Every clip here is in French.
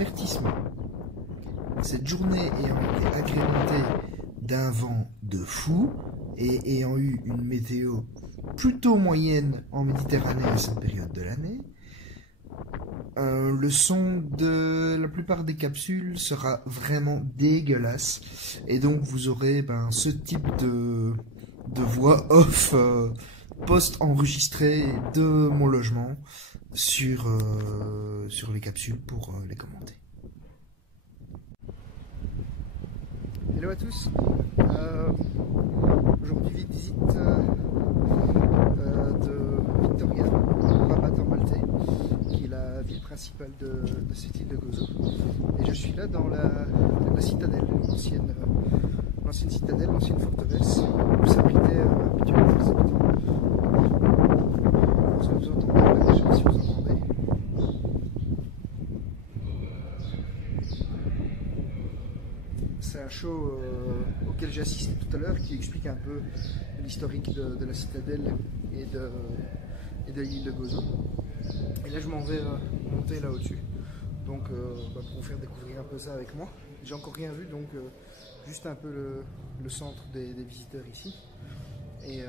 avertissement. Cette journée ayant été agrémentée d'un vent de fou et ayant eu une météo plutôt moyenne en Méditerranée à cette période de l'année, le son de la plupart des capsules sera vraiment dégueulasse et donc vous aurez ce type de voix off post-enregistrée de mon logement sur les capsules pour les commenter. Hello à tous, aujourd'hui visite de Victoria, Rabat en Maltais, qui est la ville principale de cette île de Gozo. Et je suis là dans la citadelle, l'ancienne citadelle, l'ancienne forteresse, où s'abritait habituellement les habitants. Est-ce que vous entendez là, je ne sais pas si vous entendez. C'est un show auquel j'ai assisté tout à l'heure qui explique un peu l'historique de la citadelle et de l'île de Gozo. Et là je m'en vais monter là au-dessus, donc pour vous faire découvrir un peu ça avec moi. J'ai encore rien vu, donc juste un peu le centre des visiteurs ici. Et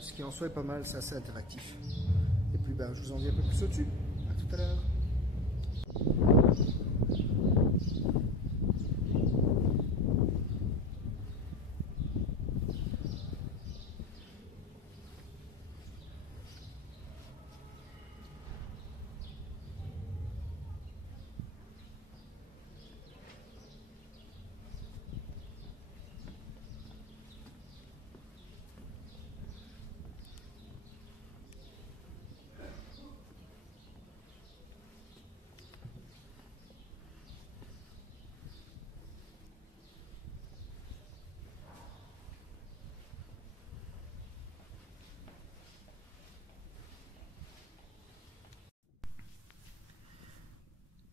ce qui en soit est pas mal, c'est assez interactif. Et puis je vous en dis un peu plus au-dessus. À tout à l'heure.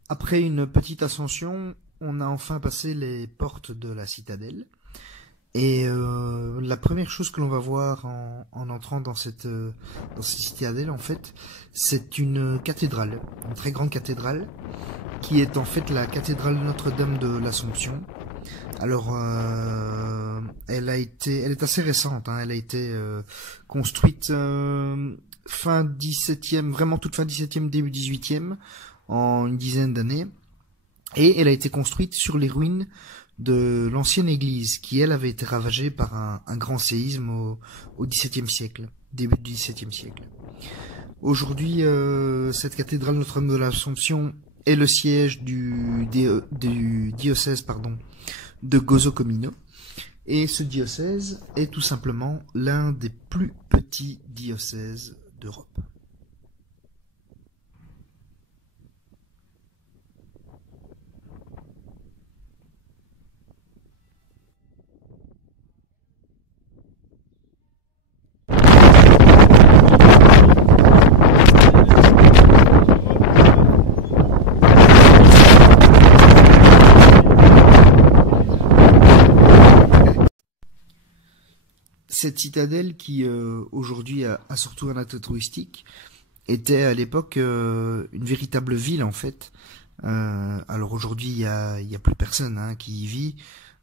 Après une petite ascension, on a enfin passé les portes de la citadelle. Et la première chose que l'on va voir en entrant dans cette citadelle, en fait, c'est une cathédrale, une très grande cathédrale, qui est en fait la cathédrale Notre-Dame de l'Assomption. Alors, elle est assez récente, hein, elle a été construite fin 17e, vraiment toute fin 17e, début 18e, en une dizaine d'années, et elle a été construite sur les ruines de l'ancienne église, qui elle avait été ravagée par un grand séisme au XVIIe siècle, début du XVIIe siècle. Aujourd'hui, cette cathédrale Notre-Dame de l'Assomption est le siège du diocèse de Gozo-Comino, et ce diocèse est tout simplement l'un des plus petits diocèses d'Europe. Cette citadelle qui aujourd'hui a surtout un attrait touristique était à l'époque une véritable ville en fait. Alors aujourd'hui il y a plus personne qui y vit.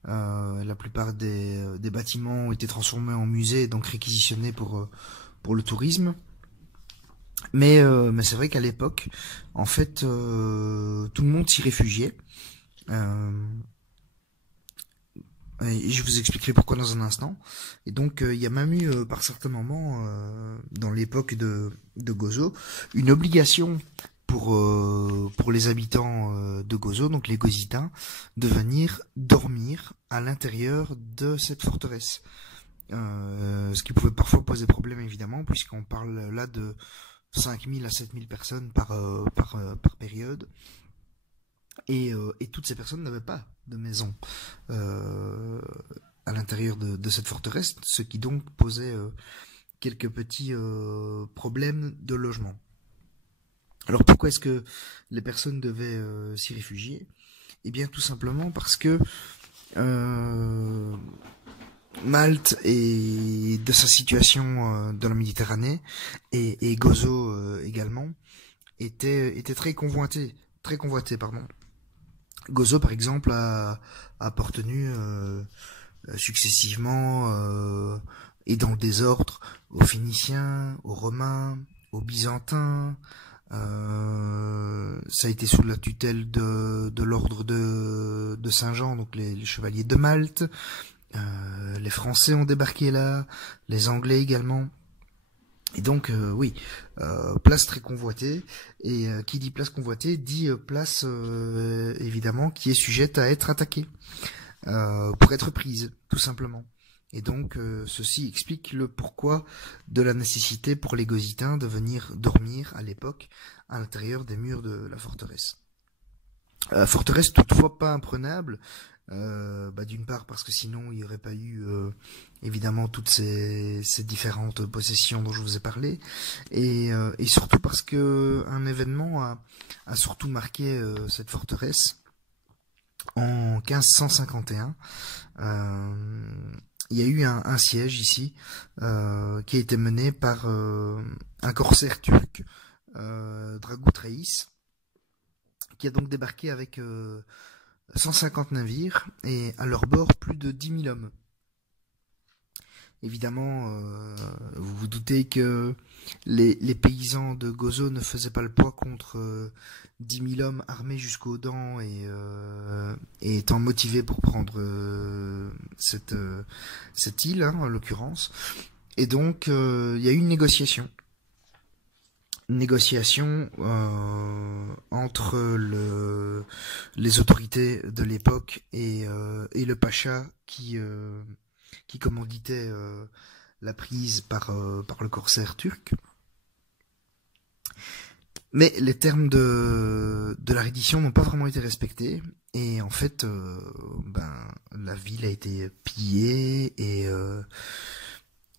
La plupart des bâtiments ont été transformés en musées, donc réquisitionnés pour le tourisme. Mais c'est vrai qu'à l'époque, en fait, tout le monde s'y réfugiait. Et je vous expliquerai pourquoi dans un instant. Et donc il y a même eu par certains moments dans l'époque de Gozo une obligation pour les habitants de Gozo, donc les Gozitains, de venir dormir à l'intérieur de cette forteresse. Ce qui pouvait parfois poser problème évidemment, puisqu'on parle là de 5000 à 7000 personnes par période. Et toutes ces personnes n'avaient pas de maison à l'intérieur de cette forteresse, ce qui donc posait quelques petits problèmes de logement. Alors pourquoi est-ce que les personnes devaient s'y réfugier? Eh bien tout simplement parce que Malte et de sa situation dans la Méditerranée et Gozo également était très convoité, pardon. Gozo, par exemple, a appartenu successivement et dans le désordre aux Phéniciens, aux Romains, aux Byzantins. Ça a été sous la tutelle de l'ordre de Saint-Jean, donc les chevaliers de Malte. Les Français ont débarqué là, les Anglais également. Et donc oui, place très convoitée, et qui dit place convoitée dit place évidemment qui est sujette à être attaquée, pour être prise, tout simplement. Et donc ceci explique le pourquoi de la nécessité pour les Gositins de venir dormir à l'époque à l'intérieur des murs de la forteresse. Forteresse toutefois pas imprenable, d'une part parce que sinon il n'y aurait pas eu évidemment toutes ces différentes possessions dont je vous ai parlé, et surtout parce que un événement a surtout marqué cette forteresse en 1551. Il y a eu un siège ici qui a été mené par un corsaire turc, Dragut Reis, qui a donc débarqué avec 150 navires et à leur bord plus de 10 000 hommes. Évidemment, vous vous doutez que les paysans de Gozo ne faisaient pas le poids contre 10 000 hommes armés jusqu'aux dents et étant motivés pour prendre cette île, hein, en l'occurrence. Et donc, il y a eu une négociation. Entre les autorités de l'époque et le pacha qui commanditait la prise par le corsaire turc. Mais les termes de la reddition n'ont pas vraiment été respectés, et en fait la ville a été pillée,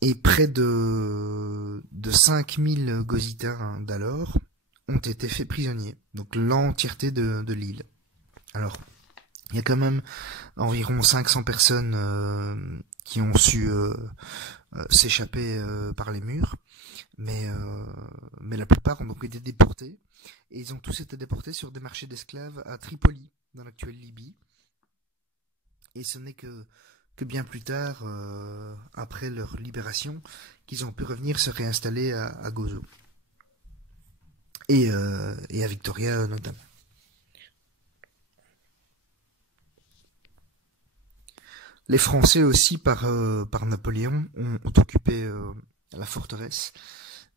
et près de 5000 Gositins d'alors ont été faits prisonniers, donc l'entièreté de l'île. Alors, il y a quand même environ 500 personnes qui ont su s'échapper par les murs, mais la plupart ont donc été déportés, et ils ont tous été déportés sur des marchés d'esclaves à Tripoli, dans l'actuelle Libye. Et ce n'est que bien plus tard, après leur libération, qu'ils ont pu revenir se réinstaller à Gozo. Et à Victoria notamment. Les Français aussi, par Napoléon, ont occupé la forteresse,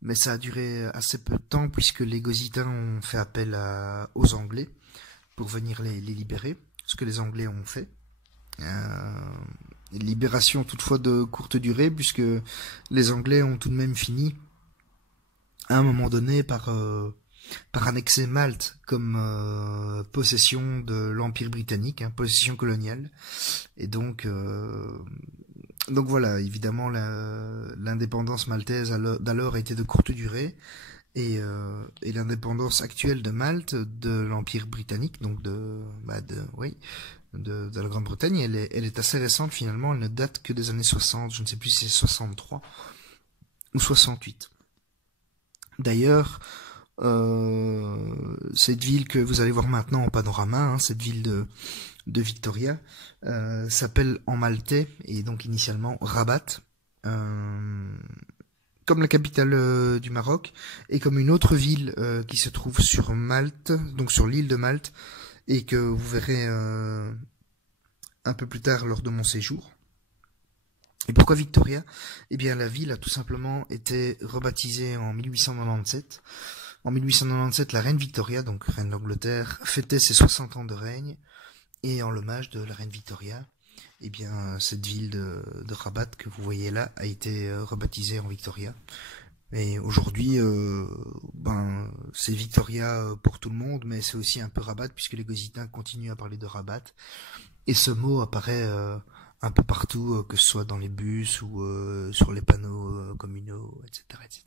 mais ça a duré assez peu de temps puisque les Gositins ont fait appel aux Anglais pour venir les libérer, ce que les Anglais ont fait. Libération toutefois de courte durée, puisque les Anglais ont tout de même fini à un moment donné par annexer Malte comme possession de l'Empire britannique, hein, possession coloniale. Et donc voilà, évidemment l'indépendance maltaise d'alors était de courte durée, et l'indépendance actuelle de Malte de l'Empire britannique, donc de la Grande-Bretagne, elle est assez récente finalement, elle ne date que des années 60, je ne sais plus si c'est 63 ou 68. D'ailleurs, cette ville que vous allez voir maintenant en panorama, hein, cette ville de Victoria, s'appelle en maltais, et donc initialement Rabat, comme la capitale du Maroc, et comme une autre ville qui se trouve sur Malte, donc sur l'île de Malte, et que vous verrez un peu plus tard lors de mon séjour. Et pourquoi Victoria? Eh bien, la ville a tout simplement été rebaptisée en 1897. En 1897, la reine Victoria, donc reine d'Angleterre, fêtait ses 60 ans de règne, et en l'hommage de la reine Victoria, eh bien, cette ville de Rabat que vous voyez là a été rebaptisée en Victoria. Et aujourd'hui, c'est Victoria pour tout le monde, mais c'est aussi un peu Rabat, puisque les Gositins continuent à parler de Rabat. Et ce mot apparaît un peu partout, que ce soit dans les bus ou sur les panneaux communaux, etc., etc.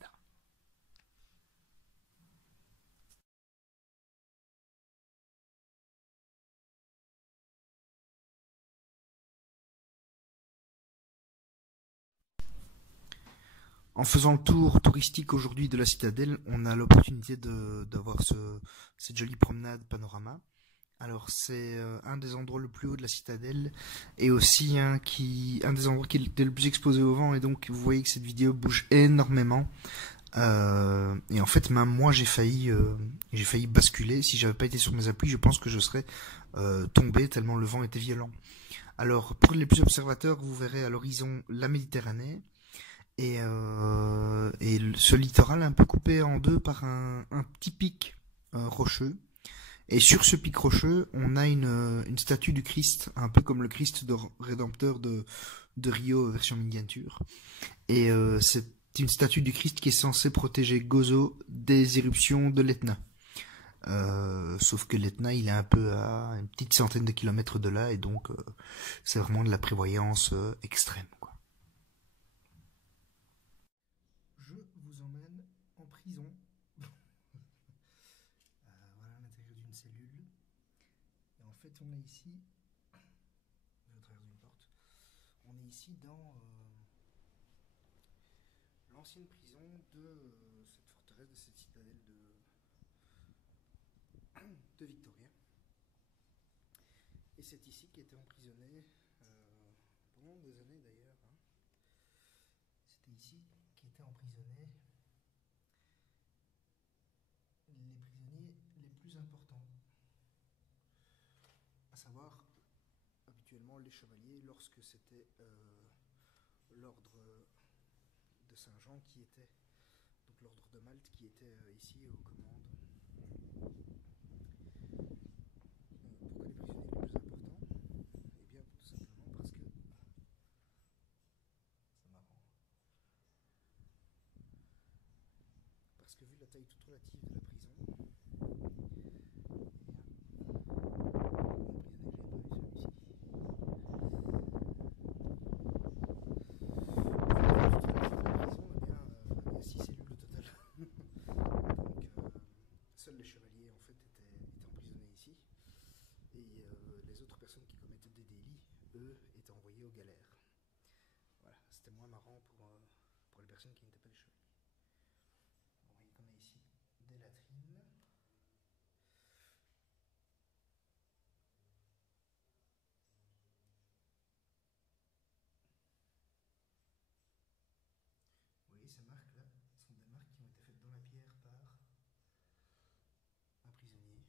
En faisant le tour touristique aujourd'hui de la citadelle, on a l'opportunité d'avoir cette jolie promenade panorama Alors c'est un des endroits le plus haut de la citadelle et aussi un des endroits qui était le plus exposé au vent et donc vous voyez que cette vidéo bouge énormément. Et en fait même moi j'ai failli basculer. Si j'avais pas été sur mes appuis, je pense que je serais tombé tellement le vent était violent. Alors pour les plus observateurs, vous verrez à l'horizon la Méditerranée et ce littoral est un peu coupé en deux par un petit pic rocheux. Et sur ce pic rocheux, on a une statue du Christ, un peu comme le Christ rédempteur de Rio version miniature. Et c'est une statue du Christ qui est censée protéger Gozo des éruptions de l'Etna. Sauf que l'Etna, il est un peu à une petite centaine de kilomètres de là, et donc c'est vraiment de la prévoyance extrême, quoi. Je vous emmène en prison. Voilà l'intérieur d'une cellule. Et en fait, on est ici, au travers d'une porte, on est ici dans l'ancienne prison de cette forteresse, de cette citadelle de Victoria. Et c'est ici qu'étaient emprisonnés, pendant des années d'ailleurs, hein, c'était ici qu'étaient emprisonnés les prisonniers les plus importants, à savoir habituellement les chevaliers, lorsque c'était l'ordre de Saint-Jean qui était, donc l'ordre de Malte qui était ici aux commandes. Pourquoi les prisonniers les plus importants? Eh bien tout simplement parce que c'est marrant. Parce que vu la taille toute relative de la prison, il y a 6 cellules au total. Donc seuls les chevaliers en fait étaient emprisonnés ici. Et les autres personnes qui commettaient des délits, eux, étaient envoyés aux galères. Voilà, c'était moins marrant pour les personnes qui n'étaient pas des chevaliers. Vous voyez qu'on a ici des latrines. Vous voyez ces marques-là sont des marques qui ont été faites dans la pierre par un prisonnier.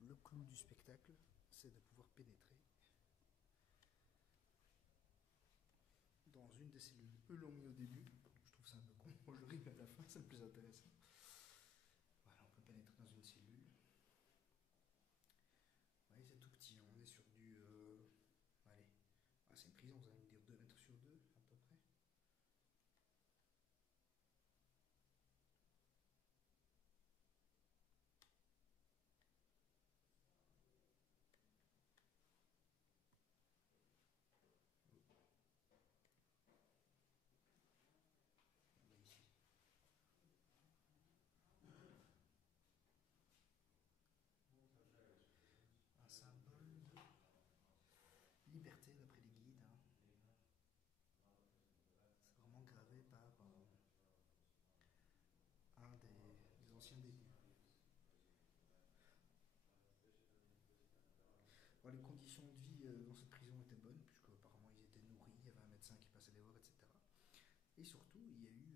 Et le clou du spectacle, c'est de pouvoir pénétrer dans une des cellules. Eux l'ont mis au début, je trouve ça un peu con, moi je ris à la fin, c'est le plus intéressant. Voilà, on peut pénétrer dans une cellule. Vous voyez, c'est tout petit, on est sur du... allez, c'est une prison, vous allez me dire 2 mètres sur 2 à peu près. Ici. Un symbole de liberté d'après les guides, hein. C'est vraiment gravé par un des anciens détenus. Bon, les conditions de vie dans cette prison étaient bonnes, puisque apparemment ils étaient nourris, il y avait un médecin qui passait les voir, etc. Et surtout, il y a eu